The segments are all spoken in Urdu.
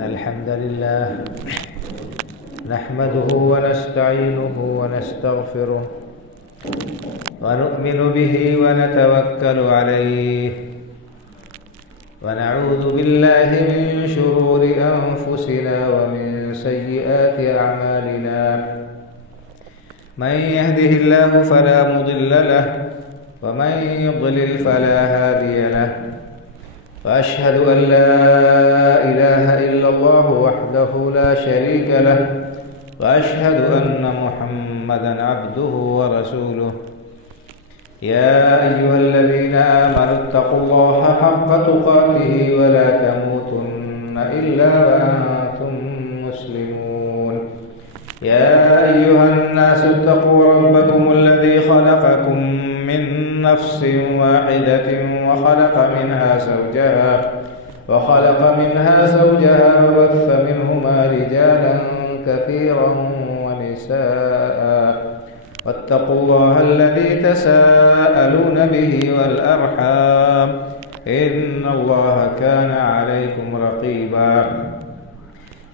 إن الحمد لله نحمده ونستعينه ونستغفره ونؤمن به ونتوكل عليه ونعوذ بالله من شرور أنفسنا ومن سيئات أعمالنا من يهده الله فلا مضل له ومن يضلل فلا هادي له وأشهد أن لا إله إلا الله وحده لا شريك له وأشهد أن محمدًا عبده ورسوله يا أيها الذين آمنوا اتقوا الله حق تقاته ولا تموتن إلا وأنتم مسلمون يا أيها الناس اتقوا ربكم الذي خلقكم من نفس واحدة وخلق منها زوجها وبث منهما رجالا كثيرا ونساء واتقوا الله الذي تساءلون به والأرحام إن الله كان عليكم رقيبا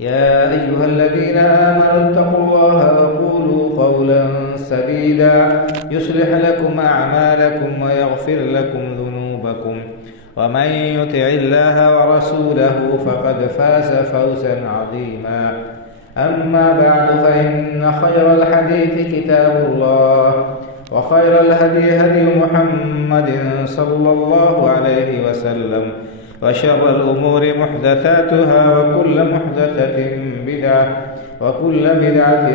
يا أيها الذين آمنوا اتقوا الله وقولوا قولا سديدا يصلح لكم أعمالكم ويغفر لكم ذنوبكم ومن يطع الله ورسوله فقد فاز فوزا عظيما أما بعد فإن خير الحديث كتاب الله وخير الهدي هدي محمد صلى الله عليه وسلم وشر الأمور محدثاتها وكل محدثة بدعة وكل بدعة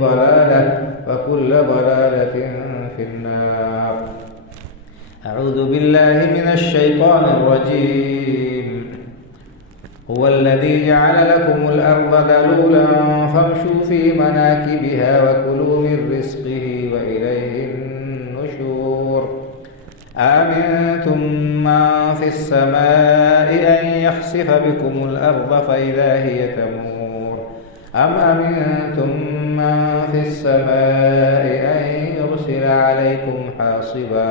ضلالة وكل ضلالة في النار أعوذ بالله من الشيطان الرجيم هو الذي جعل لكم الأرض ذلولا فامشوا في مناكبها وكلوا من رزقه وإليه النشور آمنتم من في السماء أن يخسف بكم الأرض فإذا هي تمور أم أمنتم من في السماء أن يرسل عليكم حاصبا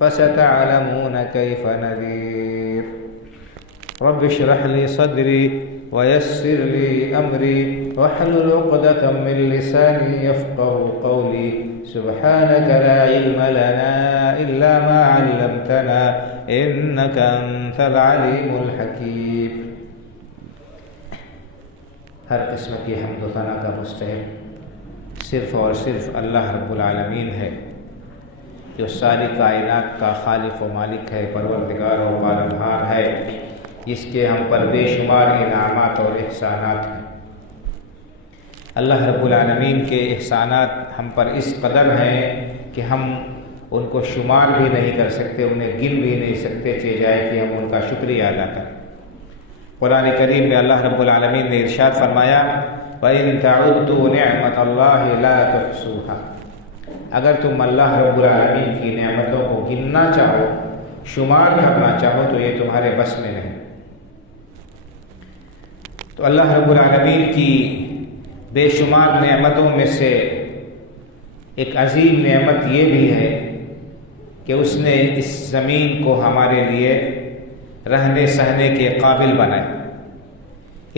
فستعلمون كيف نذير رب اشرح لي صدري ويسر لي أمري واحلل عقدة من لساني يفقه قولي سبحانك لا علم لنا إلا ما علمتنا إنك أنت العليم الحكيم ہر قسم کی حمد و ثنا کا مستحق صرف اور صرف اللہ رب العالمین ہے جو ساری کائنات کا خالق و مالک ہے، پروردگار و پالنہار ہے، جس کے ہم پر بے شمار انعامات اور احسانات ہیں۔ اللہ رب العالمین کے احسانات ہم پر اس قدر ہیں کہ ہم ان کو شمار بھی نہیں کر سکتے، انہیں گن بھی نہیں سکتے، چاہے جائے کہ ہم ان کا شکریہ ادا کریں۔ قرآن کریم میں اللہ رب العالمین نے ارشاد فرمایا وَإِن تَعُدُّوا نِعْمَةَ اللَّهِ لَا تُحْصُوهَا، اگر تم اللہ رب العالمین کی نعمتوں کو گننا چاہو، شمار کرنا چاہو تو یہ تمہارے بس میں نہیں۔ تو اللہ رب العالمین کی بے شمار نعمتوں میں سے ایک عظیم نعمت یہ بھی ہے کہ اس نے اس زمین کو ہمارے لیے رہنے سہنے کے قابل بنایا،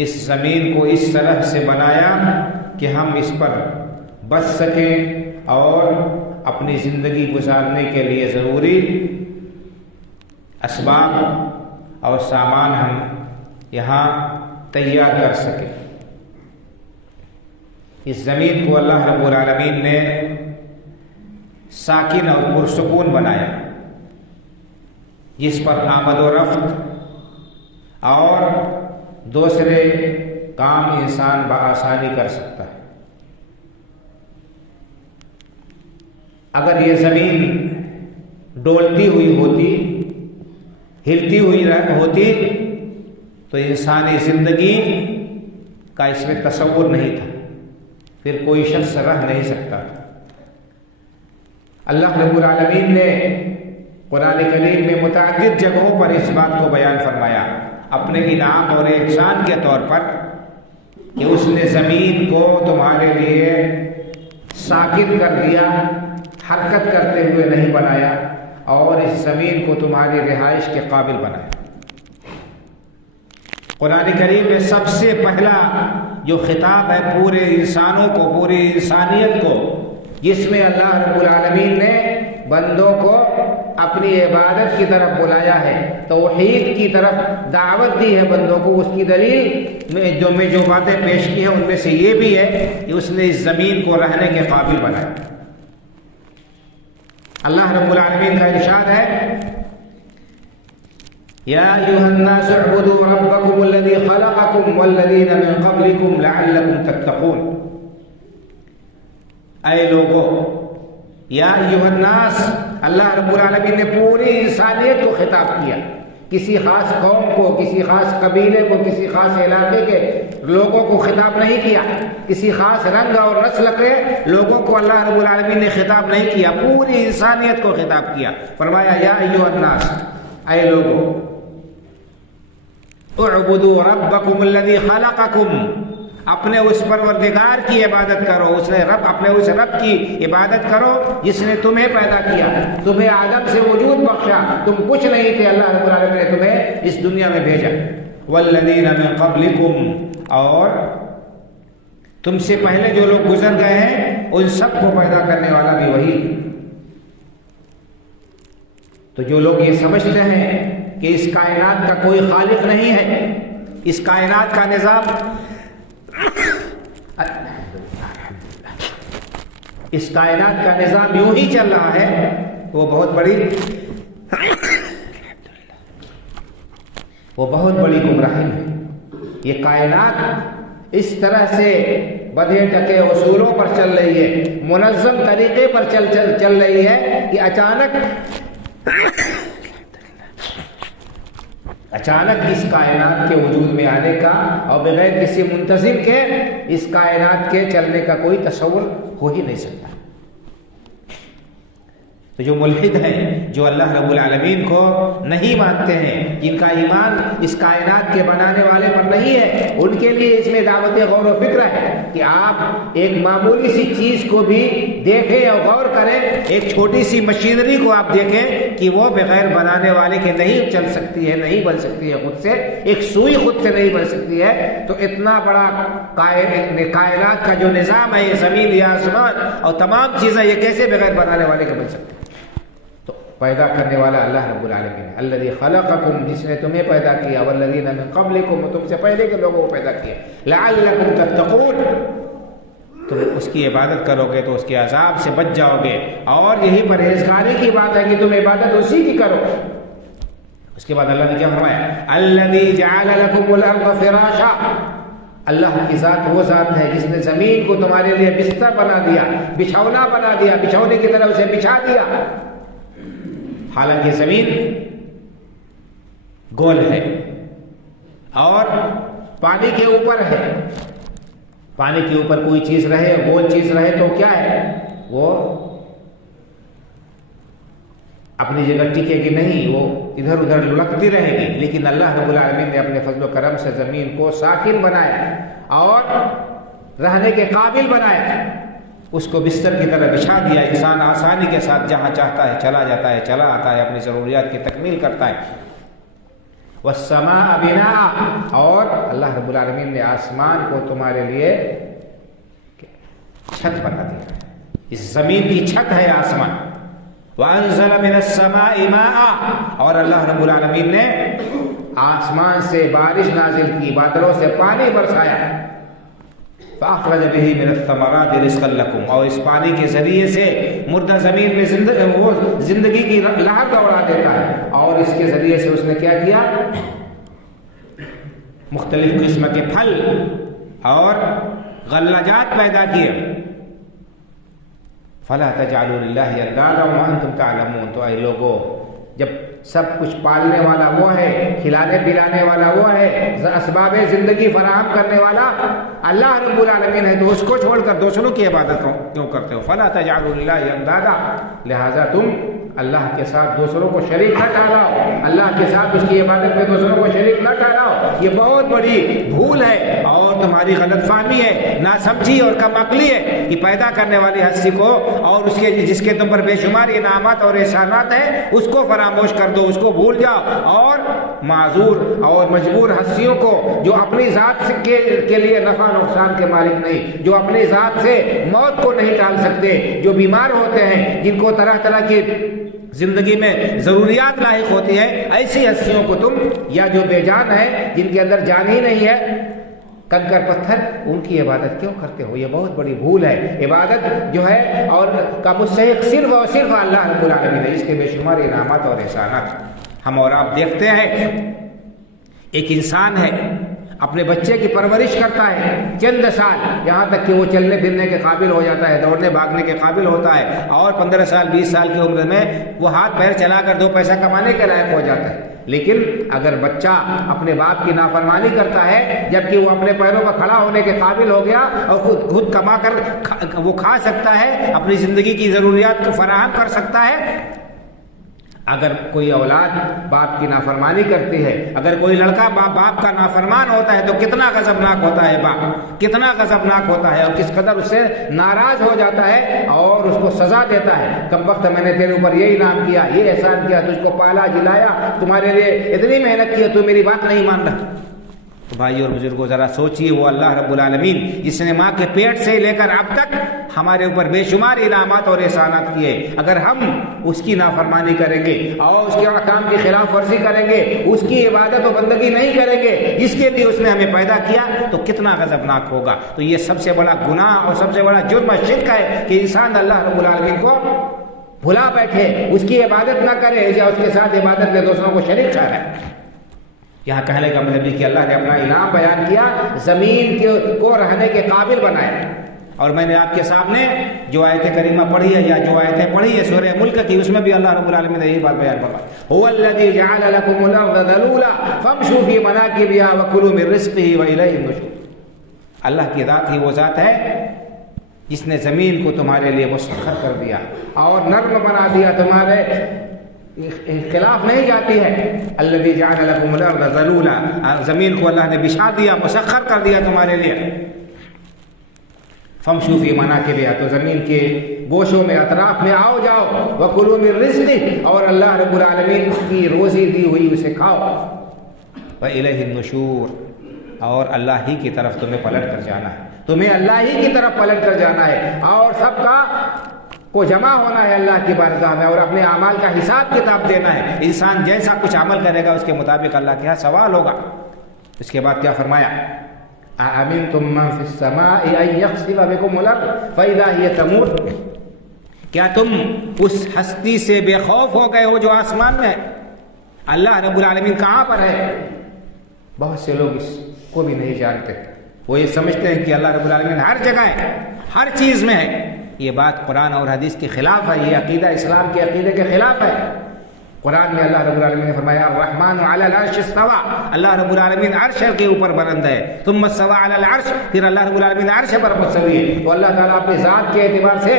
اس زمین کو اس طرح سے بنایا کہ ہم اس پر بچ سکیں اور اپنی زندگی گزارنے کے لیے ضروری اسباب اور سامان ہم یہاں تیار کر سکیں۔ اس زمین کو اللہ رب العالمین نے ساکن اور پرسکون بنایا، جس پر آمد و رفت اور دوسرے کام انسان بآسانی کر سکتا ہے۔ اگر یہ زمین ڈولتی ہوئی ہوتی، ہلتی ہوئی ہوتی تو انسانی زندگی کا اس میں تصور نہیں تھا، پھر کوئی شخص رہ نہیں سکتا۔ اللہ رب العالمین نے قرآن کریم میں متعدد جگہوں پر اس بات کو بیان فرمایا اپنے انعام اور احسان کے طور پر کہ اس نے زمین کو تمہارے لیے ساکن کر دیا، حرکت کرتے ہوئے نہیں بنایا، اور اس زمین کو تمہاری رہائش کے قابل بنایا۔ قرآن کریم میں سب سے پہلا جو خطاب ہے پورے انسانوں کو، پوری انسانیت کو، جس میں اللہ رب العالمین نے بندوں کو اپنی عبادت کی طرف بلایا ہے، توحید کی طرف دعوت دی ہے بندوں کو، اس کی دلیل میں جو باتیں پیش کی ہیں ان میں سے یہ بھی ہے کہ اس نے اس زمین کو رہنے کے قابل بنایا۔ اللہ رب العالمین کا ارشاد ہے یا ایھا الناس اعبدوا ربکم الذی خلقکم والذین من قبلکم لعلکم تتقون۔ اے لوگو، یا ایھا الناس، اللہ رب العالمین نے پوری انسانیت کو خطاب کیا، کسی خاص قوم کو، کسی خاص قبیلے کو، کسی خاص علاقے کے لوگوں کو خطاب نہیں کیا، کسی خاص رنگ اور نسل کے لوگوں کو اللہ رب العالمین نے خطاب نہیں کیا، پوری انسانیت کو خطاب کیا۔ فرمایا یا ایھا الناس، اے لوگو، اعبدوا ربکم الذی خلقکم، اپنے اس پروردگار کی عبادت کرو، اپنے اس رب کی عبادت کرو جس نے تمہیں پیدا کیا، تمہیں آدم سے وجود بخشا، تم کچھ نہیں تھے، اللہ رب العالمین نے تمہیں اس دنیا میں بھیجا۔ والذین من قبلکم، اور تم سے پہلے جو لوگ گزر گئے ہیں ان سب کو پیدا کرنے والا بھی وہی۔ تو جو لوگ یہ سمجھتے ہیں کہ اس کائنات کا کوئی خالق نہیں ہے، اس کائنات کا نظام اس کائنات کا نظام یوں ہی چل رہا ہے، وہ بہت بڑی گمراہی ہے۔ یہ کائنات اس طرح سے بدھے ٹکے اصولوں پر چل رہی ہے، منظم طریقے پر چل رہی ہے کہ اچانک اس کائنات کے وجود میں آنے کا اور بغیر کسی منتظم کے اس کائنات کے چلنے کا کوئی تصور ہو ہی نہیں سکتا۔ تو جو ملحد ہیں، جو اللہ رب العالمین کو نہیں مانتے ہیں، جن کا ایمان اس کائنات کے بنانے والے پر نہیں ہے، ان کے لیے اس میں دعوت غور و فکر ہے کہ آپ ایک معمولی سی چیز کو بھی دیکھیں اور غور کریں، ایک چھوٹی سی مشینری کو آپ دیکھیں کہ وہ بغیر بنانے والے کے نہیں چل سکتی ہے، نہیں بن سکتی ہے، خود سے ایک سوئی خود سے نہیں بن سکتی ہے۔ تو اتنا بڑا کائنات کا جو نظام ہے، یہ زمین، یہ آسمان اور تمام چیزیں، یہ کیسے بغیر بنانے والے کے بن سکتی ہے؟ پیدا کرنے والا اللہ رب العالمین ہے، الذی خلقکم، جس نے تمہیں پیدا کیا، والذین من قبلکم، تم سے پہلے کے لوگوں کو پیدا کیا، لعلکم تتقون، تم اس کی عبادت کرو گے تو اس کے عذاب سے بچ جاؤ گے، اور یہی پرہیزگاری کی بات ہے کہ تم عبادت اسی کی کرو۔ اس کے بعد اللہ نے کیا فرمایا؟ الذی جعل لکم الارض فراشا، اللہ کی ذات وہ ذات ہے جس نے زمین کو تمہارے لیے بستر بنا دیا، بچھونا بنا دیا، بچھونے کی طرح اسے بچھا دیا۔ حالانکہ زمین گول ہے اور پانی کے اوپر ہے، پانی کے اوپر کوئی چیز رہے، گول چیز رہے تو کیا ہے، وہ اپنی جگہ ٹکے گی نہیں، وہ ادھر ادھر لڑکتی رہے گی۔ لیکن اللہ رب العالمین نے اپنے فضل و کرم سے زمین کو ساکن بنایا اور رہنے کے قابل بنایا، اس کو بستر کی طرح بچھا دیا، انسان آسانی کے ساتھ جہاں چاہتا ہے چلا جاتا ہے، چلا آتا ہے، اپنی ضروریات کی تکمیل کرتا ہے۔ والسماء بناء، اور اللہ رب العالمین نے آسمان کو تمہارے لیے چھت بنا دیا، اس زمین کی چھت ہے آسمان۔ وانزل من السماء ماء، اور اللہ رب العالمین نے آسمان سے بارش نازل کی، بادلوں سے پانی برسایا۔ فاخرج به من الثمرات رزقا لكم، اور اس پانی کے ذریعے سے مردہ زمین میں زندگی کی لہر دوڑا دیتا ہے، اور اس کے ذریعے سے اس نے کیا کیا؟ مختلف قسم کے پھل اور غلہ پیدا کیے۔ فلا تجعلوا للہ اندادا وانتم تعلمون، تو اے لوگو، جب سب کچھ پالنے والا وہ ہے، کھلانے پلانے والا وہ ہے، اسباب زندگی فراہم کرنے والا اللہ رب العالمین ہے، تو اس کو چھوڑ کر دوسروں کی عبادت کیوں کرتے ہو؟ فلا تجعلوا للہ اندادا، لہذا تم اللہ کے ساتھ دوسروں کو شریک نہ ٹھہراؤ، اللہ کے ساتھ اس کی عبادت میں دوسروں کو شریک نہ ٹھہراؤ۔ یہ بہت بڑی بھول ہے اور تمہاری غلط فہمی ہے، ناسمجھی اور کم عقلی ہے کہ پیدا کرنے والی ہستی کو اور اس کے جس کے تم پر بے شمار انعامات اور احسانات ہیں اس کو فراموش کر دو، اس کو بھول جاؤ اور معذور اور مجبور ہستیوں کو، جو اپنی ذات کے لیے نفع نقصان کے مالک نہیں، جو اپنی ذات سے موت کو نہیں ٹال سکتے، جو بیمار ہوتے ہیں، جن کو طرح طرح کی زندگی میں ضروریات لاحق ہوتی ہے، ایسی ہستیوں کو تم، یا جو بے جان ہے، جن کے اندر جان ہی نہیں ہے، کنکر پتھر، ان کی عبادت کیوں کرتے ہو؟ یہ بہت بڑی بھول ہے۔ عبادت جو ہے اور کا مستحق صرف اور صرف اللہ رب العالمین ہے، اس کے بے شمار انعامات اور احسانات ہم اور آپ دیکھتے ہیں۔ ایک انسان ہے، اپنے بچے کی پرورش کرتا ہے چند سال، یہاں تک کہ وہ چلنے پھرنے کے قابل ہو جاتا ہے، دوڑنے بھاگنے کے قابل ہوتا ہے، اور 15 سال 20 سال کی عمر میں وہ ہاتھ پیر چلا کر 2 پیسہ کمانے کے لائق ہو جاتا ہے۔ لیکن اگر بچہ اپنے باپ کی نافرمانی کرتا ہے جبکہ وہ اپنے پیروں پر کھڑا ہونے کے قابل ہو گیا اور خود کما کر وہ کھا سکتا ہے، اپنی زندگی کی ضروریات کو فراہم کر سکتا ہے، اگر کوئی اولاد باپ کی نافرمانی کرتی ہے، اگر کوئی لڑکا باپ کا نافرمان ہوتا ہے تو کتنا غضبناک ہوتا ہے باپ، کتنا غضبناک ہوتا ہے، اور کس قدر اس سے ناراض ہو جاتا ہے اور اس کو سزا دیتا ہے۔ کم وقت میں نے تیرے اوپر یہ انعام کیا، یہ احسان کیا، تجھ کو پالا جلایا، تمہارے لیے اتنی محنت کی، تو میری بات نہیں مان رہا۔ تو بھائی اور بزرگوں ذرا سوچئے، وہ اللہ رب العالمین جس نے ماں کے پیٹ سے لے کر اب تک ہمارے اوپر بے شمار انعامات اور احسانات کیے، اگر ہم اس کی نافرمانی کریں گے اور اس کے احکام کی خلاف ورزی کریں گے، اس کی عبادت و بندگی نہیں کریں گے جس کے لیے اس نے ہمیں پیدا کیا، تو کتنا غضبناک ہوگا۔ تو یہ سب سے بڑا گناہ اور سب سے بڑا جرم شرک ہے کہ انسان اللہ رب العالمین کو بھلا بیٹھے، اس کی عبادت نہ کرے یا اس کے ساتھ عبادت میں دوسروں کو شریک ٹھہرائے۔ یہاں کہنے کا مطلب یہ کہ اللہ نے اپنا انعام بیان کیا، زمین کو رہنے کے قابل بنائے۔ اور میں نے آپ کے سامنے جو آیت کریمہ پڑھی ہے یا جو آیتیں پڑھی ہے سورہ ملک کی، اس میں بھی اللہ رب العالمین نے یہی بات بیان فرمائی، هو الذی جعل لكم الارض ذلولا فامشوا فی مناکبها وکلوا من رزقه والیہ النشور۔ اللہ کی ذات ہی وہ ذات ہے جس نے زمین کو تمہارے لیے مسخر کر دیا اور نرم بنا دیا، تمہارے خلاف نہیں جاتی ہے۔ الذی جعل لكم الارض ذلولا، زمین کو اللہ نے بچھا دیا، مسخر کر دیا تمہارے لیے۔ فامشوا فی مناکبها، تو زمین کے گوشوں میں اطراف میں آؤ جاؤ، وکلوا من رزقہ، اور اللہ رب العالمین کی روزی دی ہوئی اسے کھاؤ، والیہ النشور، اور اللہ ہی کی طرف تمہیں پلٹ کر جانا ہے، تمہیں اللہ ہی کی طرف پلٹ کر جانا ہے، اور سب کا کو جمع ہونا ہے اللہ کی بارگاہ میں، اور اپنے اعمال کا حساب کتاب دینا ہے۔ انسان جیسا کچھ عمل کرے گا اس کے مطابق اللہ کے ہاں سوال ہوگا۔ اس کے بعد کیا فرمایا؟ أَأَمِنْتُمْ مَنْ فِي السَّمَاءِ أَنْ يَخْسِفَ بِكُمُ الْأَرْضَ فَإِذَا هِيَ تَمُورُ، کیا تم اس ہستی سے بے خوف ہو گئے ہو جو آسمان میں ہے؟ اللہ رب العالمین کہاں پر ہے؟ بہت سے لوگ اس کو بھی نہیں جانتے، وہ یہ سمجھتے ہیں کہ اللہ رب العالمین ہر جگہ ہے، ہر چیز میں ہے۔ یہ بات قرآن اور حدیث کے خلاف ہے، یہ عقیدہ اسلام کے عقیدے کے خلاف ہے۔ قرآن میں اللہ رب العالمین نے فرمایا الرحمن علی العرش استوى، اللہ رب العالمین عرش کے اوپر بلند ہے، ثم استوى علی العرش، پھر اللہ رب العالمین عرش پر مستوی ہے۔ تو اللہ تعالیٰ اپنی ذات کے اعتبار سے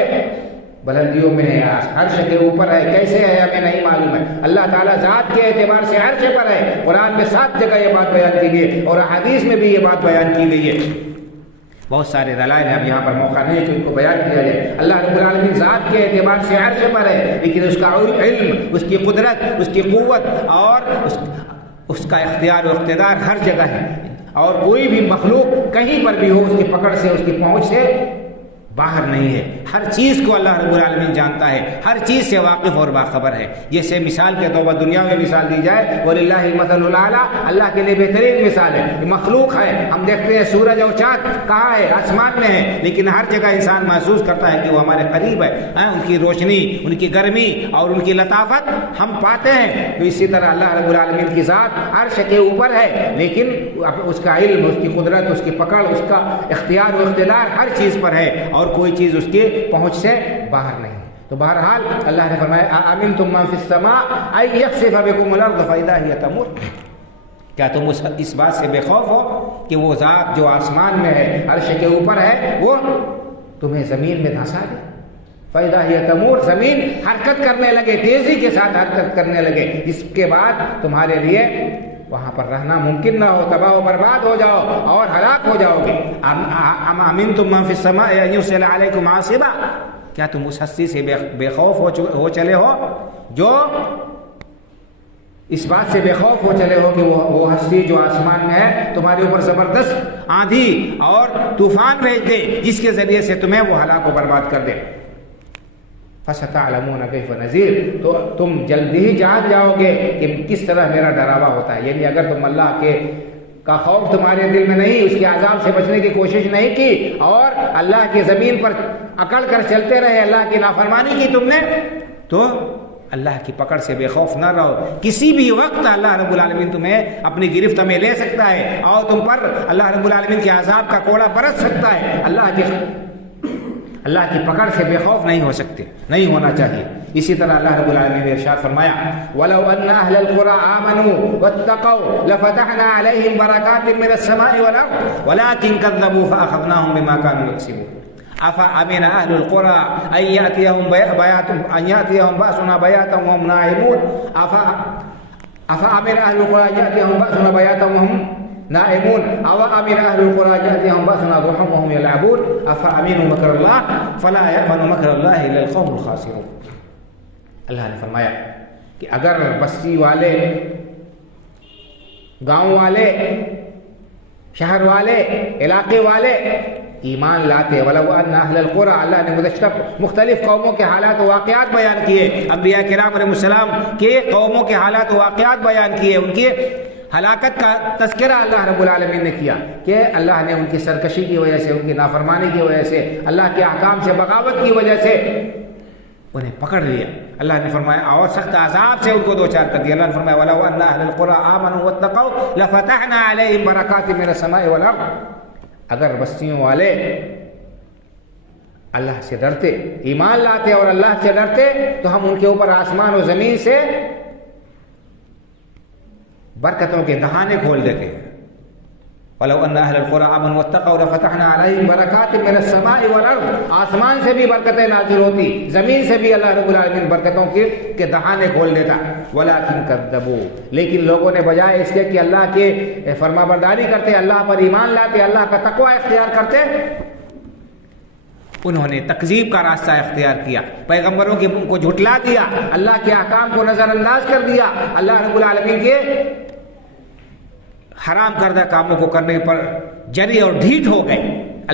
بلندیوں میں ہے، عرش کے اوپر ہے، کیسے ہے ہمیں نہیں معلوم ہے، اللہ تعالیٰ ذات کے اعتبار سے عرش پر ہے۔ قرآن میں 7 جگہ یہ بات بیان کی گئی ہے اور حدیث میں بھی یہ بات بیان کی گئی ہے۔ بہت سارے دلائل ہیں، اب یہاں پر موقع نہیں ہے کہ ان کو بیان کیا جائے۔ اللہ رب العالمین ذات کے اعتبار سے عرش پر ہے، لیکن اس کا علم، اس کی قدرت، اس کی قوت اور اس کا اختیار و اقتدار ہر جگہ ہے، اور کوئی بھی مخلوق کہیں پر بھی ہو اس کی پکڑ سے، اس کی پہنچ سے باہر نہیں ہے۔ ہر چیز کو اللہ رب العالمین جانتا ہے، ہر چیز سے واقف اور باخبر ہے۔ جیسے مثال کے طور پر دنیا میں مثال دی جائے، وَلِلَّهِ الْمَثَلُ الْأَعْلَىٰ، اللہ کے لیے بہترین مثال ہے۔ مخلوق ہے، ہم دیکھتے ہیں سورج اور چاند کہاں ہے؟ آسمان میں ہے، لیکن ہر جگہ انسان محسوس کرتا ہے کہ وہ ہمارے قریب ہے، ان کی روشنی، ان کی گرمی اور ان کی لطافت ہم پاتے ہیں۔ تو اسی طرح اللہ رب العالمین کی ذات عرش کے اوپر ہے، لیکن اس کا علم، اس کی قدرت، اس کی پکڑ، اس کا اختیار و اقتدار ہر چیز پر ہے، اور کوئی چیز اس کی پہنچ سے باہر نہیں۔ تو بہرحال اللہ نے فرمایا أَأَمِنْتُمْ مَنْ فِي السَّمَاءِ أَنْ يَخْسِفَ بِكُمُ الْأَرْضَ فَإِذَا هِيَ تَمُورُ، کیا تم اس بات سے بے خوف ہو کہ وہ ذات جو آسمان میں ہے، عرش کے اوپر ہے، وہ تمہیں زمین میں دھنسا دے؟ فَإِذَا هِيَ تَمُورُ، زمین حرکت کرنے لگے، تیزی کے ساتھ حرکت کرنے لگے، اس کے بعد تمہارے لیے وہاں پر رہنا ممکن نہ ہو، تباہ و برباد ہو جاؤ اور ہلاک ہو جاؤ گے۔ أَمْ أَمِنْتُمْ مَنْ فِي السَّمَاءِ أَنْ يُرْسِلَ عَلَيْكُمْ حَاصِبًا، کیا تم اس ہستی سے بے خوف ہو چلے ہو جو اس بات سے بے خوف ہو چلے ہو کہ وہ ہستی جو آسمان میں ہے تمہارے اوپر زبردست آندھی اور طوفان بھیج دے جس کے ذریعے سے تمہیں وہ ہلاک و برباد کر دے. فَسَتَعْلَمُونَ كَيْفَ نَذِيرٌ تو تم جلدی ہی جان جاؤ گے کہ کس طرح میرا ڈراوا ہوتا ہے. یعنی اگر تم اللہ کا خوف تمہارے دل میں نہیں، اس کے عذاب سے بچنے کی کوشش نہیں کی اور اللہ کی زمین پر اکڑ کر چلتے رہے، اللہ کی نافرمانی کی تم نے، تو اللہ کی پکڑ سے بے خوف نہ رہو. کسی بھی وقت اللہ رب العالمین تمہیں اپنی گرفت میں لے سکتا ہے اور تم پر اللہ رب العالمین کے عذاب کا کوڑا برس سکتا ہے. اللہ کی پکڑ سے بے خوف نہیں ہو سکتے، نہیں ہونا چاہیے. اسی طرح اللہ رب العالمین نے ارشاد فرمایا وَلَوْ أَنَّ أَهْلَ الْقُرَىٰ آمَنُوا وَاتَّقَوْا لَفَتَحْنَا عَلَيْهِمْ بَرَكَاتٍ مِّنَ السَّمَاءِ وَالْأَرْضِ وَلَٰكِن كَذَّبُوا فَأَخَذْنَاهُم بِمَا كَانُوا يَكْسِبُونَ. أَفَأَمِنَ أَهْلُ الْقُرَىٰ أَن يَأْتِيَهُم بَأْسُنَا بَيَاتًا وَهُمْ نَائِمُونَ أَفَأَمِنَ أَهْلُ الْقُرَىٰ أَن يَأْتِيَهُم بَأْسُنَا بَيَاتًا وَهُمْ نائمون أَوَأَمِنَ أَهْلُ الْقُرَىٰ يَأْتِيَهُم بَأْسُنَا ضُحًى وَهُمْ يَلْعَبُونَ أَفَأَمِنُوا مَكْرَ اللَّهِ فَلَا يَأْمَنُ مَكْرَ اللَّهِ إِلَّا الْقَوْمُ الْخَاسِرُونَ. اللہ نے فرمایا کہ اگر بستی والے، گاؤں والے، شہر والے، علاقے والے ایمان لاتے، وَلَوْ أَنَّ أَهْلَ الْقُرَىٰ، اللہ نے گزشتہ مختلف قوموں کے حالات و واقعات بیان کیے، انبیاء کرام علیہ السلام کے قوموں کے حالات و واقعات بیان کیے، ان کے ہلاکت کا تذکرہ اللہ رب العالمین نے کیا کہ اللہ نے ان کی سرکشی کی وجہ سے، ان کی نافرمانی کی وجہ سے، اللہ کے احکام سے بغاوت کی وجہ سے انہیں پکڑ لیا. اللہ نے فرمایا اور سخت عذاب سے ان کو دوچار کر دیا. اللہ نے فرمایا وَلَوْ أَنَّ أَهْلَ الْقُرَىٰ آمَنُوا وَاتَّقَوْا لَفَتَحْنَا عَلَيْهِمْ بَرَكَاتٍ مِّنَ السَّمَاءِ وَالْأَرْضِ. اگر بستیوں والے اللہ سے ڈرتے، ایمان لاتے اور اللہ سے ڈرتے تو ہم ان کے اوپر آسمان و زمین سے برکتوں کے دہانے کھول دیتے ہیں. وَلَوْ أَنَّ أَهْلَ الْقُرَىٰ آمَنُوا وَاتَّقَوْا لَفَتَحْنَا عَلَيْهِمْ بَرَكَاتٍ مِّنَ السَّمَاءِ وَالْأَرْضِ. آسمان سے بھی برکتیں نازل ہوتی، زمین سے بھی اللہ رب العالمین برکتوں کے دہانے کھول دیتا. وَلَٰكِن كَذَّبُوا، لیکن لوگوں نے بجائے اس کے کہ اللہ کے فرما برداری کرتے، اللہ پر ایمان لاتے، اللہ کا تقوی اختیار کرتے، انہوں نے تکذیب کا راستہ اختیار کیا، پیغمبروں کو جھٹلا دیا، اللہ کے احکام کو نظر انداز کر دیا، اللہ رب العالمین کے حرام کردہ کاموں کو کرنے پر جری اور ڈھیٹ ہو گئے،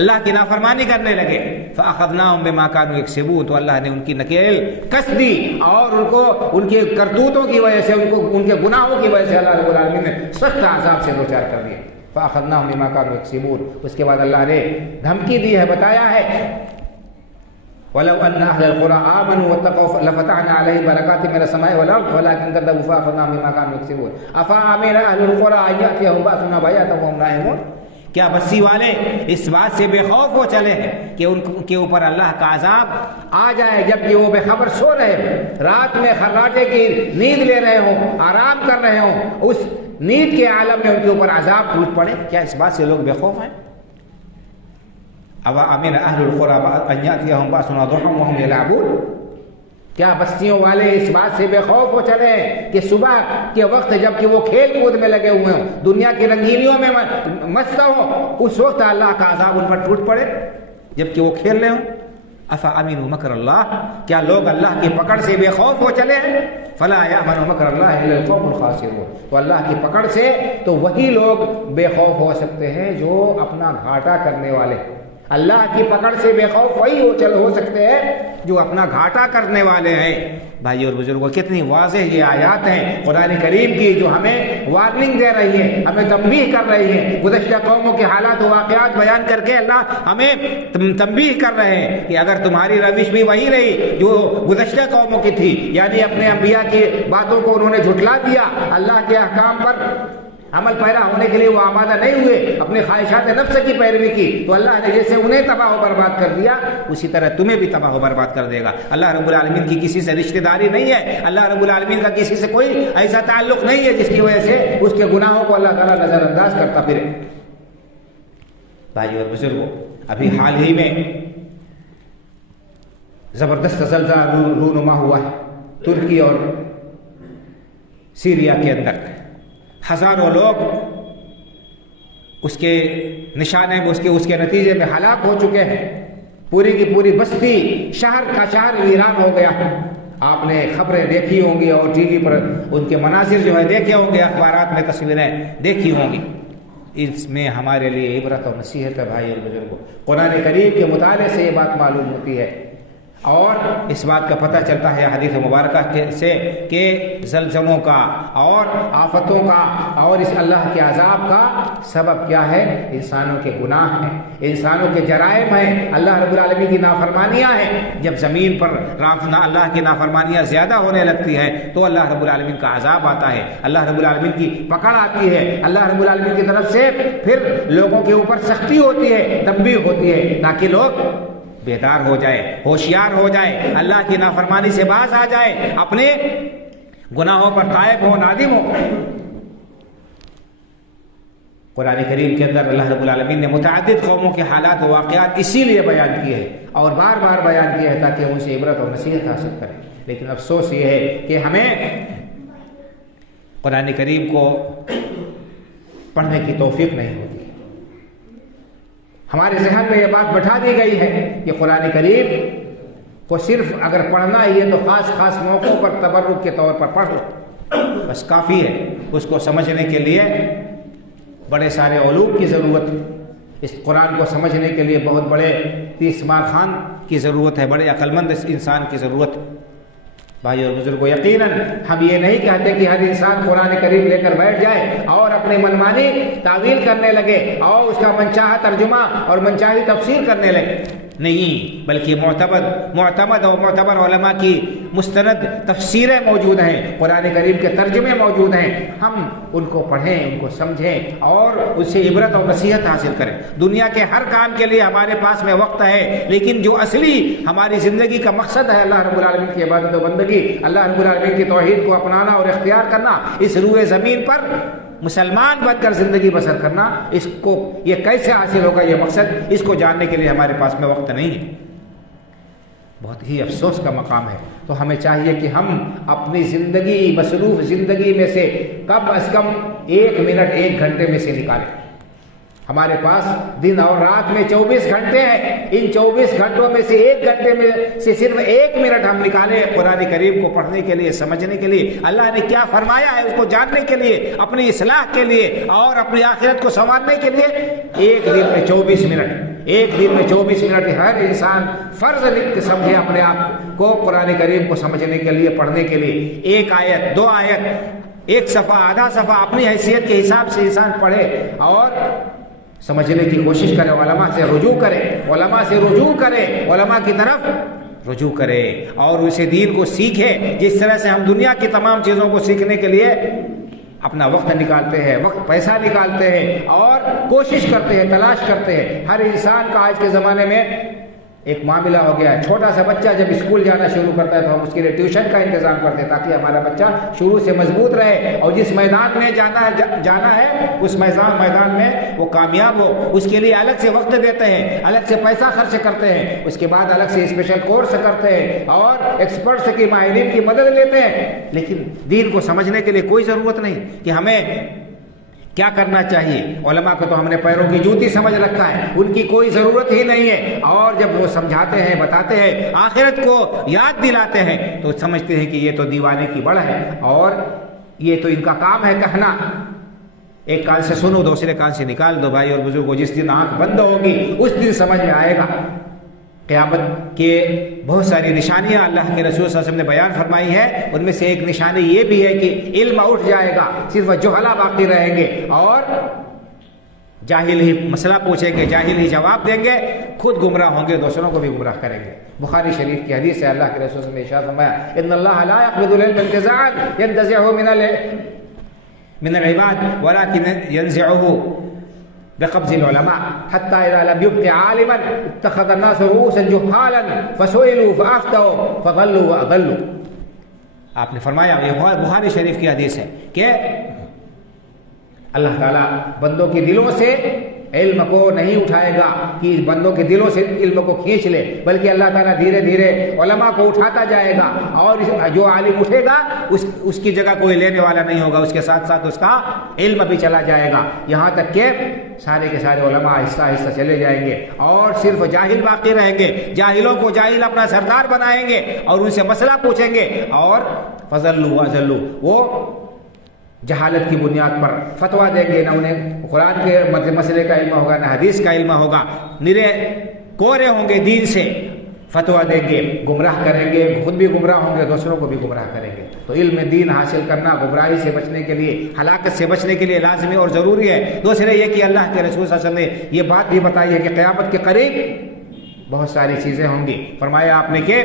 اللہ کی نافرمانی کرنے لگے. فَأَخَذْنَاهُم بِمَا كَانُوا يَكْسِبُونَ، تو اللہ نے ان کی نکیل کس دی اور ان کو ان کے کرتوتوں کی وجہ سے، ان کے گناہوں کی وجہ سے اللہ رب العالمین نے سخت عذاب سے دوچار کر دیا. فَأَخَذْنَاهُم بِمَا كَانُوا يَكْسِبُونَ. اس کے بعد اللہ نے دھمکی دی ہے، بتایا ہے وَلَوْ أَنَّ أَهْلَ الْقُرَىٰ آمَنُوا وَاتَّقَوْا لَفَتَحْنَا عَلَيْهِمْ بَرَكَاتٍ مِّنَ السَّمَاءِ وَالْأَرْضِ وَلَٰكِن كَذَّبُوا فَأَخَذْنَاهُم بِمَا كَانُوا يَكْسِبُونَ. أَفَأَمِنَ أَهْلُ الْقُرَىٰ أَن يَأْتِيَهُم بَأْسُنَا بَيَاتًا وَهُمْ نَائِمُونَ. کیا بستی والے اس بات سے بے خوف ہو چلے ہیں کہ ان کے اوپر اللہ کا عذاب آ جائے جبکہ وہ بے خبر سو رہے ہوں، رات میں خراٹے کی نیند لے رہے ہوں، آرام کر رہے ہوں، اس نیند کے عالم میں ان کے اوپر عذاب ٹوٹ پڑے؟ کیا اس بات سے لوگ بے خوف ہیں؟ أَوَأَمِنَ أَهْلُ الْقُرَىٰ أَن يَأْتِيَهُم بَأْسُنَا ضُحًى وَهُمْ يَلْعَبُونَ. کیا بستیوں والے اس بات سے بے خوف ہو چلے کہ صبح کے وقت جب کہ وہ کھیل کود میں لگے ہوئے ہوں، دنیا کی رنگینیوں میں مست ہوں، اس وقت اللہ کا عذاب ان پر ٹوٹ پڑے جبکہ وہ کھیل رہے ہوں؟ أَفَأَمِنُوا مَكْرَ اللَّهِ، کیا لوگ اللہ کی پکڑ سے بے خوف ہو چلے ہیں؟ فَلَا يَأْمَنُ مَكْرَ اللَّهِ إِلَّا الْقَوْمُ الْخَاسِرُونَ. تو اللہ کی پکڑ سے تو وہی لوگ بے خوف ہو سکتے ہیں جو اپنا گھاٹا کرنے والے. اللہ کی پکڑ سے بے خوف وہی ہو سکتے ہیں جو اپنا گھاٹا کرنے والے ہیں. بھائی اور بزرگوں، کتنی واضح یہ آیات ہیں قرآن کریم کی جو ہمیں وارننگ دے رہی ہیں، ہمیں تنبیہ کر رہی ہیں. گزشتہ قوموں کے حالات و واقعات بیان کر کے اللہ ہمیں تنبیہ کر رہے ہیں کہ اگر تمہاری روش بھی وہی رہی جو گزشتہ قوموں کی تھی، یعنی اپنے انبیاء کی باتوں کو انہوں نے جھٹلا دیا، اللہ کے احکام پر عمل پیرا ہونے کے لیے وہ آمادہ نہیں ہوئے، اپنے خواہشات نفس کی پیروی کی، تو اللہ نے جیسے انہیں تباہ و برباد کر دیا اسی طرح تمہیں بھی تباہ و برباد کر دے گا. اللہ رب العالمین کی کسی سے رشتہ داری نہیں ہے، اللہ رب العالمین کا کسی سے کوئی ایسا تعلق نہیں ہے جس کی وجہ سے اس کے گناہوں کو اللہ تعالیٰ نظر انداز کرتا پھرے. بھائی اور بزرگوں، ابھی حال ہی میں زبردست زلزلہ رونما ہوا ہے ترکی اور سیریا کے اندر. ہزاروں لوگ اس کے نشانے میں اس کے نتیجے میں ہلاک ہو چکے ہیں. پوری کی پوری بستی، شہر کا شہر ویران ہو گیا. آپ نے خبریں دیکھی ہوں گی اور ٹی وی پر ان کے مناظر جو ہے دیکھے ہوں گے، اخبارات میں تصویریں دیکھی ہوں گی۔ اس میں ہمارے لیے عبرت اور نصیحت ہے بھائی اور بزرگوں۔ قرآن کریم کے مطالعے سے یہ بات معلوم ہوتی ہے، اور اس بات کا پتہ چلتا ہے حدیث مبارکہ سے کہ زلزلوں کا اور آفتوں کا اور اس اللہ کے عذاب کا سبب کیا ہے؟ انسانوں کے گناہ ہیں، انسانوں کے جرائم ہیں، اللہ رب العالمین کی نافرمانیاں ہیں۔ جب زمین پر اللہ کی نافرمانیاں زیادہ ہونے لگتی ہیں تو اللہ رب العالمین کا عذاب آتا ہے، اللہ رب العالمین کی پکڑ آتی ہے، اللہ رب العالمین کی طرف سے پھر لوگوں کے اوپر سختی ہوتی ہے، تنبیہ ہوتی ہے، تاکہ لوگ بیدار ہو جائے، ہوشیار ہو جائے، اللہ کی نافرمانی سے باز آ جائے، اپنے گناہوں پر تائب ہو، نادم ہو۔ قرآن کریم کے اندر اللہ رب العالمین نے متعدد قوموں کے حالات و واقعات اسی لیے بیان کیے ہیں اور بار بار بیان کیے ہیں تاکہ ان سے عبرت اور نصیحت حاصل کریں۔ لیکن افسوس یہ ہے کہ ہمیں قرآن کریم کو پڑھنے کی توفیق نہیں ہوتی۔ ہمارے ذہن میں یہ بات بٹھا دی گئی ہے کہ قرآن کریم کو صرف اگر پڑھنا ہی ہے تو خاص خاص موقعوں پر تبرک کے طور پر پڑھ لو، بس کافی ہے۔ اس کو سمجھنے کے لیے بڑے سارے علوم کی ضرورت، اس قرآن کو سمجھنے کے لیے بہت بڑے تیسمار خان کی ضرورت ہے، بڑے عقل مند انسان کی ضرورت۔ بھائی اور بزرگوں، یقیناً ہم یہ نہیں کہتے کہ ہر انسان قرآن کریم لے کر بیٹھ جائے اور اپنے منمانی تعویل کرنے لگے اور اس کا منچاہا ترجمہ اور منچاہی تفسیر کرنے لگے، نہیں، بلکہ معتمد اور معتبر علماء کی مستند تفسیریں موجود ہیں، قرآن کریم کے ترجمے موجود ہیں، ہم ان کو پڑھیں، ان کو سمجھیں اور اس سے عبرت اور نصیحت حاصل کریں۔ دنیا کے ہر کام کے لیے ہمارے پاس میں وقت ہے، لیکن جو اصلی ہماری زندگی کا مقصد ہے اللہ رب العالمین کی عبادت و بندگی، اللہ رب العالمین کی توحید کو اپنانا اور اختیار کرنا، اس روئے زمین پر مسلمان بن کر زندگی بسر کرنا، اس کو یہ کیسے حاصل ہوگا یہ مقصد، اس کو جاننے کے لیے ہمارے پاس میں وقت نہیں ہے۔ بہت ہی افسوس کا مقام ہے۔ تو ہمیں چاہیے کہ ہم اپنی زندگی، مصروف زندگی میں سے کم از کم 1 منٹ 1 گھنٹے میں سے نکالیں۔ ہمارے پاس دن اور رات میں 24 گھنٹے ہیں، ان 24 گھنٹوں میں سے 1 گھنٹے میں سے صرف 1 منٹ ہم نکالیں قرآن کریم کو پڑھنے کے لیے، سمجھنے کے لیے، اللہ نے کیا فرمایا ہے اس کو جاننے کے لیے، اپنی اصلاح کے لیے اور اپنی آخرت کو سنوارنے کے لیے۔ ایک دن میں 24 منٹ ہر انسان فرض لکھ کے سمجھے اپنے آپ کو قرآن کریم کو سمجھنے کے لیے، پڑھنے کے لیے۔ 1 آیت 2 آیت 1 صفحہ آدھا صفحہ اپنی حیثیت کے حساب سے انسان پڑھے اور سمجھنے کی کوشش کرے، علماء سے رجوع کرے، علماء کی طرف رجوع کرے اور اسے دین کو سیکھے۔ جس طرح سے ہم دنیا کی تمام چیزوں کو سیکھنے کے لیے اپنا وقت نکالتے ہیں، وقت پیسہ نکالتے ہیں اور کوشش کرتے ہیں، تلاش کرتے ہیں۔ ہر انسان کا آج کے زمانے میں ایک معاملہ ہو گیا ہے، چھوٹا سا بچہ جب اسکول جانا شروع کرتا ہے تو ہم اس کے لیے ٹیوشن کا انتظام کرتے ہیں تاکہ ہمارا بچہ شروع سے مضبوط رہے اور جس میدان میں جانا ہے اس میدان میں وہ کامیاب ہو، اس کے لیے الگ سے وقت دیتے ہیں، الگ سے پیسہ خرچ کرتے ہیں، اس کے بعد الگ سے اسپیشل کورس کرتے ہیں اور ایکسپرٹس کی، ماہرین کی مدد لیتے ہیں۔ لیکن دین کو سمجھنے کے لیے کوئی ضرورت نہیں کہ ہمیں کیا کرنا چاہیے۔ علماء کو تو ہم نے پیروں کی جوتی سمجھ رکھا ہے، ان کی کوئی ضرورت ہی نہیں ہے، اور جب وہ سمجھاتے ہیں، بتاتے ہیں، آخرت کو یاد دلاتے ہیں تو سمجھتے ہیں کہ یہ تو دیوانے کی بڑھ ہے اور یہ تو ان کا کام ہے کہنا۔ ایک کان سے سنو، دوسرے کان سے نکال دو۔ بھائی اور بزرگوں، جس دن آنکھ بند ہوگی اس دن سمجھ میں آئے گا۔ قیامت کے بہت ساری نشانیاں اللہ کے رسول صلی اللہ علیہ وسلم نے بیان فرمائی ہے، ان میں سے ایک نشانی یہ بھی ہے کہ علم اٹھ جائے گا، صرف جہلا باقی رہیں گے اور جاہل ہی مسئلہ پوچھیں گے، جاہل ہی جواب دیں گے، خود گمراہ ہوں گے، دوسروں کو بھی گمراہ کریں گے۔ بخاری شریف کی حدیث ہے، اللہ کے رسول نے ارشاد فرمایا ان اللہ لا يقبض العلم انتزاعا ينتزعه من العباد ولكن ينزعه بقبض العلماء حتى إذا لم يبق عالما اتخذ الناس رؤوسا جهالا فسئلوا فأفتوا فضلوا وأضلوا۔ آپ نے فرمایا، یہ بخاری شریف کی حدیث ہے کہ اللہ تعالیٰ بندوں کے دلوں سے علم کو نہیں اٹھائے گا کہ بندوں کے دلوں سے علم کو کھینچ لے، بلکہ اللہ تعالیٰ دھیرے دھیرے علماء کو اٹھاتا جائے گا، اور جو عالم اٹھے گا اس کی جگہ کوئی لینے والا نہیں ہوگا، اس کے ساتھ ساتھ اس کا علم بھی چلا جائے گا، یہاں تک کہ سارے کے سارے علماء آہستہ آہستہ چلے جائیں گے اور صرف جاہل باقی رہیں گے۔ جاہلوں کو جاہل اپنا سردار بنائیں گے اور ان سے مسئلہ پوچھیں گے، اور فضلوا واذلوا، وہ جہالت کی بنیاد پر فتویٰ دیں گے، نہ انہیں قرآن کے مسئلے کا علم ہوگا، نہ حدیث کا علم ہوگا، نرے کورے ہوں گے، دین سے فتویٰ دیں گے، گمراہ کریں گے، خود بھی گمراہ ہوں گے، دوسروں کو بھی گمراہ کریں گے۔ تو علم دین حاصل کرنا گمراہی سے بچنے کے لیے، ہلاکت سے بچنے کے لیے لازمی اور ضروری ہے۔ دوسرے یہ کہ اللہ کے رسول صلی اللہ علیہ وسلم نے یہ بات بھی بتائی ہے کہ قیامت کے قریب بہت ساری چیزیں ہوں گی۔ فرمایا آپ نے کہ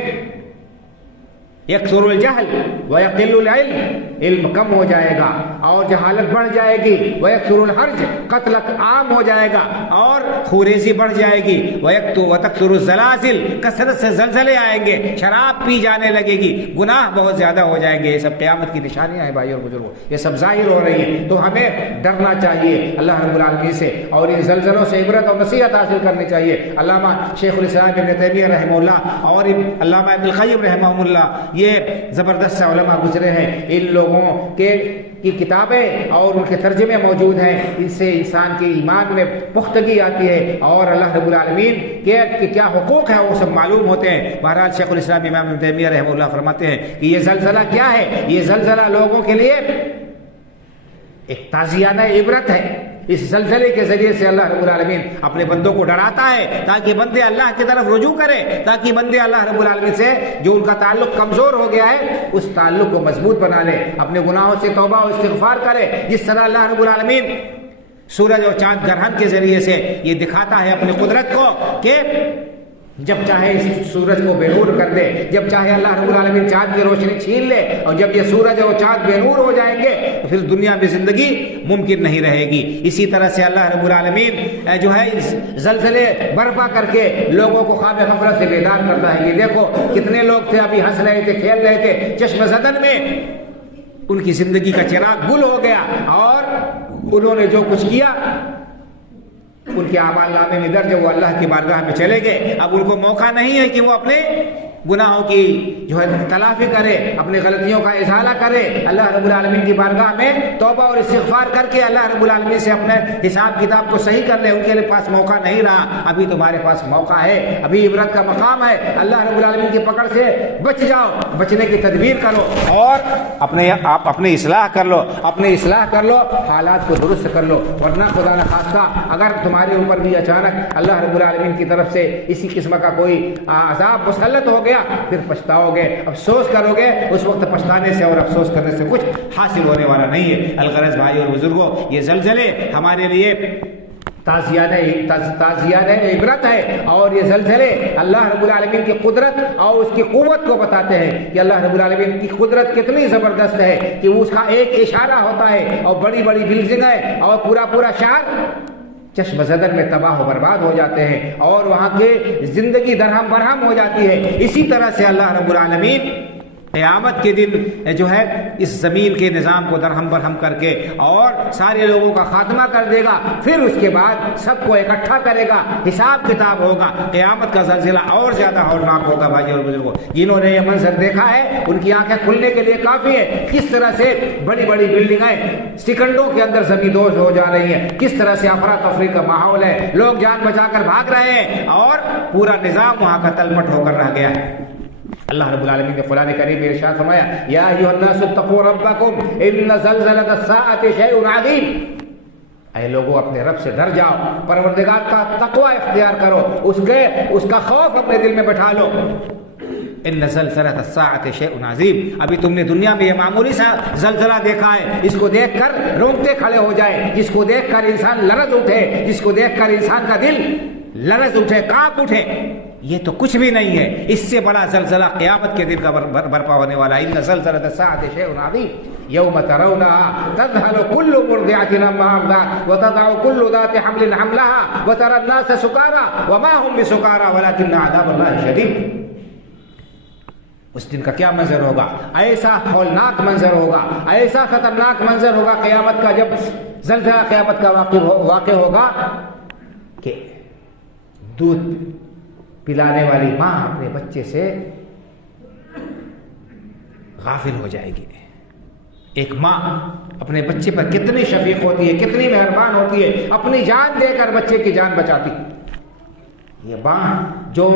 یکثر الجہل ویقل العلم، علم کم ہو جائے گا اور جہالت بڑھ جائے گی، ویکثر الحرج، قتل عام ہو جائے گا اور خوریزی بڑھ جائے گی، وتکثر الزلازل، کثرت سے زلزلے آئیں گے، شراب پی جانے لگے گی، گناہ بہت زیادہ ہو جائیں گے۔ یہ سب قیامت کی نشانیاں ہیں بھائی اور بزرگوں، یہ سب ظاہر ہو رہی ہیں، تو ہمیں ڈرنا چاہیے اللہ رب العالمین سے، اور ان زلزلوں سے عبرت اور نصیحت حاصل کرنی چاہیے۔ علامہ شیخ الاسلام ابن تیمیہ رحمہ اللہ اور علامہ ابن القیم رحمہ اللہ، یہ زبردست علماء گزرے ہیں، ان لوگوں کی کتابیں اور ان کے ترجمے موجود ہیں، ان سے انسان کے ایمان میں پختگی آتی ہے اور اللہ رب العالمین کے کیا حقوق ہیں وہ سب معلوم ہوتے ہیں۔ بہرحال شیخ الاسلام امام ابن تیمیہ رحمہ اللہ فرماتے ہیں کہ یہ زلزلہ کیا ہے؟ یہ زلزلہ لوگوں کے لیے ایک تازیانہ عبرت ہے۔ اس زلزلے کے ذریعے سے اللہ رب العالمین اپنے بندوں کو ڈراتا ہے تاکہ بندے اللہ کی طرف رجوع کریں، تاکہ بندے اللہ رب العالمین سے جو ان کا تعلق کمزور ہو گیا ہے اس تعلق کو مضبوط بنا لے، اپنے گناہوں سے توبہ و استغفار کرے، جس طرح اللہ رب العالمین سورج اور چاند گرہن کے ذریعے سے یہ دکھاتا ہے اپنی قدرت کو کہ جب چاہے اس سورج کو بے نور کر دے، جب چاہے اللہ رب العالمین چاند کی روشنی چھین لے، اور جب یہ سورج اور چاند بے نور ہو جائیں گے تو پھر دنیا میں زندگی ممکن نہیں رہے گی۔ اسی طرح سے اللہ رب العالمین جو ہے زلزلے برپا کر کے لوگوں کو خواب غفلت سے بیدار کرتا ہے۔ یہ دیکھو کتنے لوگ تھے ابھی ہنس رہے تھے، کھیل رہے تھے، چشم زدن میں ان کی زندگی کا چراغ گل ہو گیا اور انہوں نے جو کچھ کیا ان کے اعمال نامے میں درج، وہ اللہ کی بارگاہ میں چلے گئے۔ اب ان کو موقع نہیں ہے کہ وہ اپنے گناہوں کی جو ہے تلافی کرے، اپنی غلطیوں کا ازالہ کرے، اللہ رب العالمین کی بارگاہ میں توبہ اور استغفار کر کے اللہ رب العالمین سے اپنے حساب کتاب کو صحیح کر لے۔ ان کے پاس موقع نہیں رہا، ابھی تمہارے پاس موقع ہے، ابھی عبرت کا مقام ہے۔ اللہ رب العالمین کی پکڑ سے بچ جاؤ، بچنے کی تدبیر کرو اور اپنے اصلاح کر لو، اپنے اصلاح کر لو، حالات کو درست کر لو، ورنہ خدا نخواستہ اگر تمہارے اوپر بھی اچانک اللہ رب العالمین کی طرف سے اسی قسم کا کوئی عذاب مسلط ہو گیا پھر پچھتاؤ گے، افسوس کرو گے۔ اس وقت پچھتانے سے اور افسوس کرنے سے کچھ حاصل ہونے والا نہیں ہے۔ الغرض بھائی اور بزرگوں، یہ زلزلے ہمارے لیے تعزیت ہے، عبرت ہے، اور یہ زلزلے اللہ رب العالمین کی قدرت اور اس کی قوت کو بتاتے ہیں کہ اللہ رب العالمین کی قدرت کتنی زبردست ہے کہ اس کا ایک اشارہ ہوتا ہے اور بڑی بڑی بلڈنگیں اور پورا شہر چشم زدن میں تباہ و برباد ہو جاتے ہیں اور وہاں کی زندگی درہم برہم ہو جاتی ہے۔ اسی طرح سے اللہ رب العالمین قیامت کے دن جو ہے اس زمین کے نظام کو درہم برہم کر کے اور سارے لوگوں کا خاتمہ کر دے گا، پھر اس کے بعد سب کو اکٹھا کرے گا، حساب کتاب ہوگا۔ قیامت کا زلزلہ اور زیادہ ہولناک ہوگا بھائی اور بزرگوں۔ جنہوں نے یہ منظر دیکھا ہے ان کی آنکھیں کھلنے کے لیے کافی ہے، کس طرح سے بڑی بڑی بلڈنگیں سیکنڈوں کے اندر زمیندوز ہو جا رہی ہیں، کس طرح سے افراتفری کا ماحول ہے، لوگ جان بچا کر بھاگ رہے ہیں اور پورا نظام وہاں کا تلمٹ ہو کر رہ گیا ہے۔ اللہ رب العالمین نے قرآن کریم میں ارشاد فرمایا، یا ایھا الناس اتقوا ربکم ان زلزلۃ الساعۃ شیء عظیم، اے لوگوں اپنے رب سے ڈر جاؤ، پروردگار کا تقوی اختیار کرو، اس کا خوف اپنے دل میں بٹھا لو۔ ان زلزلۃ الساعۃ شیء عظیم، ابھی تم نے دنیا میں یہ معمولی سا زلزلہ دیکھا ہے، اس کو دیکھ کر رونگٹے کھڑے ہو جائے، جس کو دیکھ کر انسان لرز اٹھے، جس کو دیکھ کر انسان کا دل لرز اٹھے، کانپ اٹھے، یہ تو کچھ بھی نہیں ہے۔ اس سے بڑا زلزلہ قیامت کے دن کا برپا ہونے والا ہے۔ ان زلزلۃ الساعۃ شیء عظیم یوم ترونها تذهل كل مرضعة عما ارضعت وتضع كل ذات حمل حملها وترى الناس سكارى وما هم بسكارى ولكن عذاب الله شديد۔ اس دن کا کیا منظر ہوگا؟ ایسا ہولناک منظر ہوگا، ایسا خطرناک منظر ہوگا قیامت کا، جب زلزلہ قیامت کا واقع ہوگا کہ دودھ پلانے والی ماں اپنے بچے سے غافل ہو جائے گی۔ ایک ماں اپنے بچے پر کتنی شفیق ہوتی ہے، کتنی مہربان ہوتی ہے، اپنی جان دے کر بچے کی جان بچاتی۔ یہ ماں جو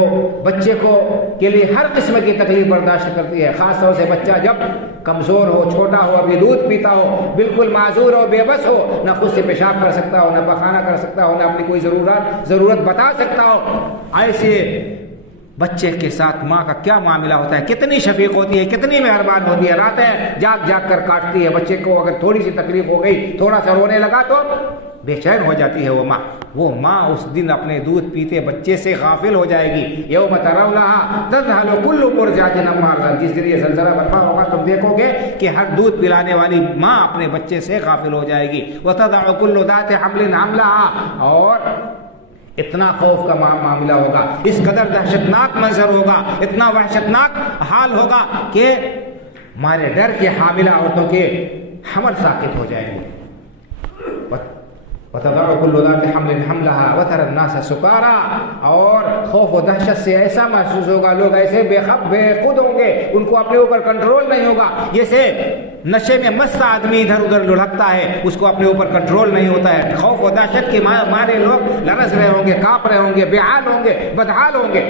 بچے کو کے لیے ہر قسم کی تکلیف برداشت کرتی ہے، خاص طور سے بچہ جب کمزور ہو، چھوٹا ہو، ابھی دودھ پیتا ہو، بالکل معذور ہو، بے بس ہو، نہ خود سے پیشاب کر سکتا ہو، نہ پخانہ کر سکتا ہو، نہ اپنی کوئی ضرورت بتا سکتا ہو، ایسے بچے کے ساتھ ماں کا کیا معاملہ ہوتا ہے، کتنی شفیق ہوتی ہے، کتنی مہربان ہوتی ہے، راتیں جاگ جاگ کر کاٹتی ہے بچے کو۔ اگر تھوڑی سی تکلیف ہو گئی، تھوڑا سا رونے لگا تو بے چین ہو جاتی ہے وہ ماں اس دن اپنے دودھ پیتے بچے سے غافل ہو جائے گی۔ یوم ترونھا تذہل کل مرضعۃ عما ارضعت، جس دن یہ زلزلہ برپا ہوگا تم دیکھو گے کہ ہر دودھ پلانے والی ماں اپنے بچے سے غافل ہو جائے گی۔ وتضع کل ذات حمل حملها، اور اتنا خوف کا معاملہ ہوگا، اس قدر دہشتناک منظر ہوگا، اتنا وحشتناک حال ہوگا کہ ہمارے ڈر کے حاملہ عورتوں کے حمل ساقط ہو جائیں گے۔ وتضع كل ذات حمل حملها وترى الناس سكارى، اور خوف و دہشت سے ایسا محسوس ہوگا، لوگ ایسے بے خود ہوں گے، ان کو اپنے اوپر کنٹرول نہیں ہوگا۔ جیسے نشے میں مست آدمی ادھر ادھر لڑکتا ہے، اس کو اپنے اوپر کنٹرول نہیں ہوتا ہے، خوف و دہشت کے مارے لوگ لرز رہے ہوں گے، کانپ رہے ہوں گے، بے حال ہوں گے، بدحال ہوں گے۔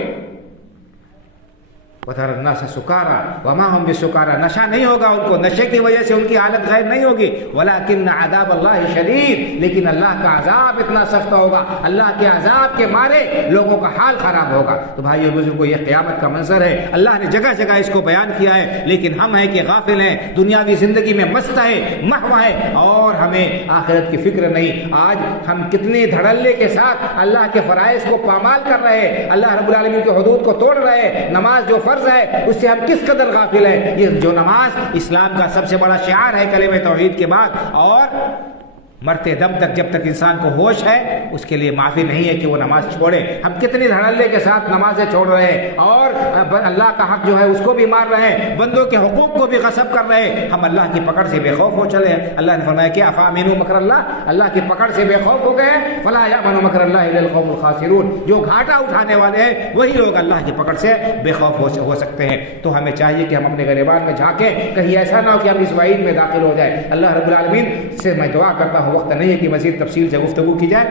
وترى الناس سكارى وما هم بسكارى، نشہ نہیں ہوگا ان کو، نشے کی وجہ سے ان کی حالت غیر نہیں ہوگی۔ ولكن عذاب اللہ شدید، لیکن اللہ کا عذاب اتنا سخت ہوگا، اللہ کے عذاب کے مارے لوگوں کا حال خراب ہوگا۔ تو بھائیو بزرگو، یہ قیامت کا منظر ہے، اللہ نے جگہ جگہ اس کو بیان کیا ہے، لیکن ہم ہیں کہ غافل ہیں، دنیاوی زندگی میں مست ہے، محو ہے، اور ہمیں آخرت کی فکر نہیں۔ آج ہم کتنے دھڑلے کے ساتھ اللہ کے فرائض کو پامال کر رہے ہیں، اللہ رب العالمین کے حدود کو توڑ رہے ہیں، نماز جو فرض ہے اس سے ہم کس قدر غافل ہیں۔ یہ جو نماز اسلام کا سب سے بڑا شعار ہے کلمہ توحید کے بعد، اور مرتے دم تک جب تک انسان کو ہوش ہے اس کے لیے معافی نہیں ہے کہ وہ نماز چھوڑے۔ ہم کتنی دھڑلے کے ساتھ نمازیں چھوڑ رہے ہیں، اور اللہ کا حق جو ہے اس کو بھی مار رہے ہیں، بندوں کے حقوق کو بھی غصب کر رہے ہیں۔ ہم اللہ کی پکڑ سے بے خوف ہو چلے ہیں۔ اللہ نے فرمایا کہ افامنوا مکر اللہ، اللہ کی پکڑ سے بے خوف ہو گئے، فلا یامن مکر اللہ الا القوم الخاسرون، جو گھاٹا اٹھانے والے ہیں وہی لوگ اللہ کی پکڑ سے بے خوف ہو سکتے ہیں۔ تو ہمیں چاہیے کہ ہم اپنے گریبان میں جھانکیں، کہیں ایسا نہ ہو کہ ہم اس وعید میں داخل ہو جائیں۔ اللہ رب العالمین سے میں دعا کرتا ہوں، وقت نہیں ہے کہ مزید تفصیل سے گفتگو کی جائے۔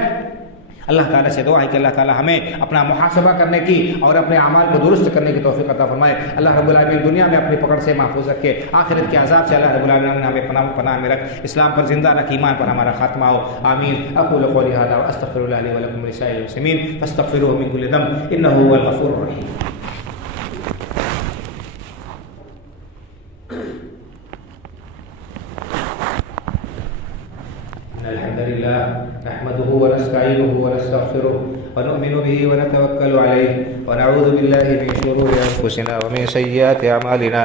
اللہ تعالیٰ سے دعا ہے کہ اللہ تعالیٰ ہمیں اپنا محاسبہ کرنے کی اور اپنے اعمال کو درست کرنے کی توفیق عطا فرمائے۔ اللہ رب العالمین دنیا میں اپنی پکڑ سے محفوظ رکھے، آخرت کے عذاب سے اللہ رب العالمین ہمیں پناہ میں رکھ، اسلام پر زندہ رکھ، ایمان پر ہمارا خاتمہ ہو، آمین۔ اقول قولی ھذا واستغفر اللہ لی ولکم ولسائر المسلمین فاستغفروه من كل ذنب انه هو الغفور الرحیم۔ الحمد لله نحمده ونستعينه ونستغفره ونؤمن به ونتوكل عليه ونعوذ بالله من شرور أنفسنا ومن سيئات أعمالنا،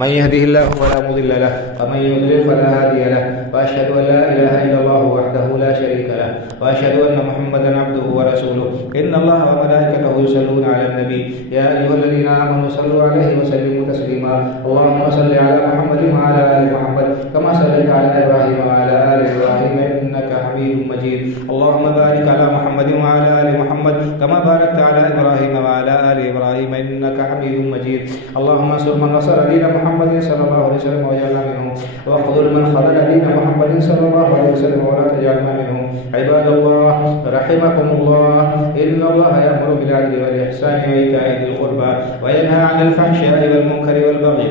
من يهده الله فلا مضل له ومن يضلل فلا هادي له، وأشهد أن لا إله إلا الله وحده لا شريك له، وأشهد أن محمدا عبده ورسوله، إن الله وملائكته يصلون على النبي، يا أيها الذين آمنوا صلوا عليه وسلموا تسليما، اللهم صل على محمد وعلى آل محمد كما صليت على إبراهيم وعلى آل إبراهيم إنك حميد مجيد، اللهم بارك على محمد وعلى آل محمد كما باركت على إبراهيم وعلى آل إبراهيم إنك حميد مجيد، اللهم انصر من نصر دين محمد صلى الله عليه وسلم واجعلنا منهم، واخذل من خذل دين محمد صلى الله عليه وسلم ولا تجعلنا منهم۔ عباد الله رحمكم الله، إن الله يأمر بالعدل والإحسان وإيتاء ذي القربى وينهى عن الفحشاء والمنكر والبغي